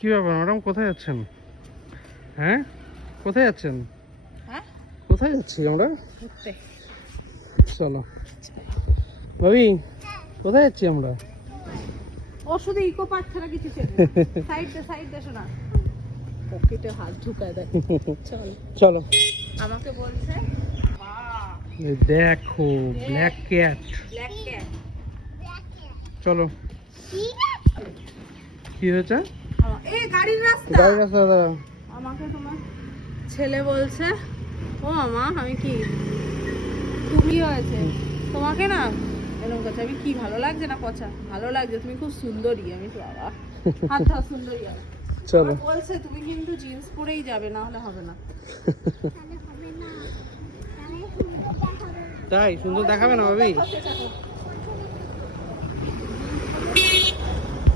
কি ব্যাপার ম্যাডাম, কোথায় যাচ্ছেন? হ্যাঁ, কোথায় যাচ্ছেন? হ্যাঁ, কোথায় যাচ্ছি আমরা? ঘুরতে। চলো ভাবি, কোথায় যাচ্ছি আমরা? ও শুধু ইকো পার্ক ছাড়া কিছু চেনে না। সাইড দে শোনা। পকেটে হাত ঢুকায় দেয়। চল চলো। আমাকে বলছে বাহ, এই দেখো ব্ল্যাক ক্যাট। Black cat. চলো। কি হয়েছে? এই গাড়ির রাস্তা। গাড়ি রাস্তা দাদা। আমাকে তোমার ছেলে বলছে, ও মামা আমি কি তুমি হয়েছে তোমাকে না এরকম কথা, আমি কি ভালো লাগছে না পচা, ভালো লাগছে, তুমি খুব সুন্দরী। আমি তো বাবা হাতটা সুন্দরী হবে। চলো। বলছে তুমি কিন্তু জিন্স পরেই যাবে, না হলে হবে না। তাই সুন্দর দেখাবে না ভাবি?